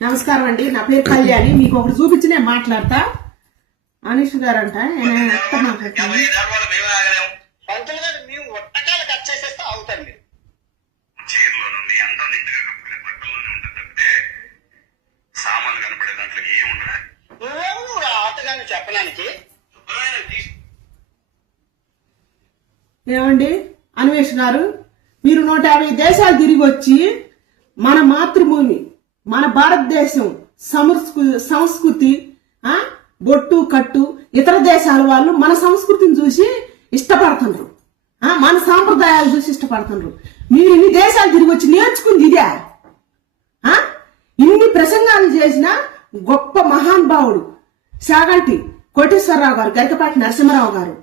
నమస్కారం అండి, నా పేరు కళ్యాణి. మీకు ఒకటి చూపించి నేను మాట్లాడతా. అనీష్ గారు అంట చెప్పడానికి ఏమండి అన్వేష్ గారు, మీరు 150 దేశాలు తిరిగి వచ్చి మన మాతృభూమి, మన భారతదేశం సంస్కృతి బొట్టు కట్టు ఇతర దేశాల వాళ్ళు మన సంస్కృతిని చూసి ఇష్టపడుతున్నారు, మన సాంప్రదాయాలు చూసి ఇష్టపడుతున్నారు. మీరు ఇన్ని దేశాలు తిరిగి వచ్చి నేర్చుకుంది ఇదే. ఇన్ని ప్రసంగాలు చేసిన గొప్ప మహానుభావుడు సాగంటి కోటేశ్వరరావు గారు, గరికపాటి నరసింహారావు గారు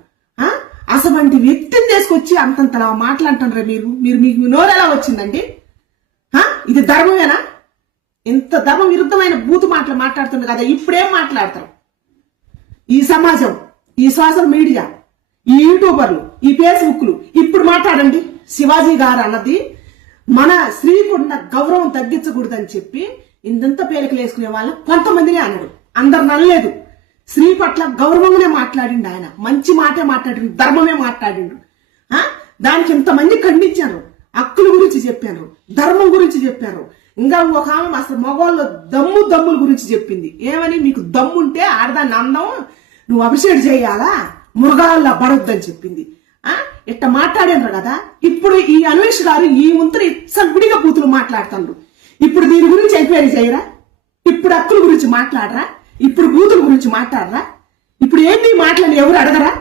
అసవంటి వ్యక్తిని తీసుకొచ్చి అంతంతలా మాట్లాడుతున్నారు. మీకు నోరెలా వచ్చిందండి? ఇది ధర్మమేనా? ఇంత ధర్మ విరుద్ధమైన బూతు మాటలు మాట్లాడుతున్నారు కదా, ఇప్పుడేం మాట్లాడతారు? ఈ సమాజం, ఈ సోషల్ మీడియా, ఈ యూట్యూబర్లు, ఈ ఫేస్బుక్లు ఇప్పుడు మాట్లాడండి. శివాజీ గారు అన్నది మన స్త్రీకున్న గౌరవం తగ్గించకూడదని చెప్పి ఇంతంత పేలికలు వేసుకునే వాళ్ళు కొంతమందినే అన్నాడు, అందరు నల్లలేదు. స్త్రీ పట్ల గౌరవంగానే మాట్లాడిండు ఆయన, మంచి మాటే మాట్లాడిండు, ధర్మమే మాట్లాడిండు. దానికి ఇంతమంది ఖండించారు, హక్కుల గురించి చెప్పారు, ధర్మం గురించి చెప్పారు. ఇంకా ఒక ఆమె అసలు మగవాళ్ళు దమ్ముల గురించి చెప్పింది. ఏమని? మీకు దమ్ముంటే ఆడదాన్ని అందం నువ్వు అభిషేకం చేయాలా, మృగాల్లో పడొద్దని చెప్పింది. ఇట్ట మాట్లాడారు కదా. ఇప్పుడు ఈ అన్వేష్ గారు ఈ ముంతలు విడిగా బూతులు మాట్లాడుతున్నారు. ఇప్పుడు దీని గురించి ఎంక్వైరీ చేయరా? ఇప్పుడు హక్కుల గురించి మాట్లాడరా? ఇప్పుడు బూతుల గురించి మాట్లాడరా? ఇప్పుడు ఏంటి మాటలని ఎవరు అడగరా?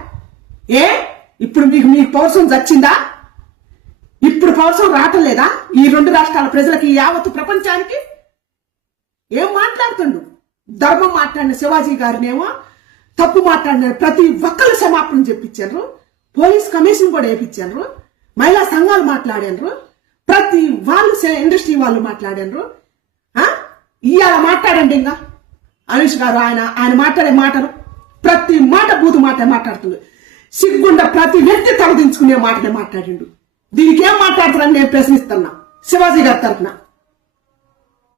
ఇప్పుడు మీకు పౌరుషం చచ్చిందా? ఇప్పుడు పౌరుషం రావటం లేదా ఈ 2 రాష్ట్రాల ప్రజలకి, యావత్తు ప్రపంచానికి? ఏం మాట్లాడుతుండు? ధర్మం మాట్లాడిన శివాజీ గారినేమో తప్పు మాట్లాడిన ప్రతి ఒక్కరు క్షమాపణ చెప్పించారు, పోలీస్ కమిషన్ కూడా వేయించారు, మహిళా సంఘాలు మాట్లాడారు, ప్రతి వాళ్ళు ఇండస్ట్రీ వాళ్ళు మాట్లాడారు. ఇవాళ మాట్లాడండి. ఇంకా అనీష్ గారు ఆయన మాట్లాడే మాటలు ప్రతి మాట బూతు మాట మాట్లాడుతుంది. సిగ్గుండ ప్రతి వ్యక్తి తలదించుకునే మాటనే మాట్లాడిండు. దీనికి ఏం మాట్లాడతారని నేను ప్రశ్నిస్తున్నా శివాజీ గారి తరఫున.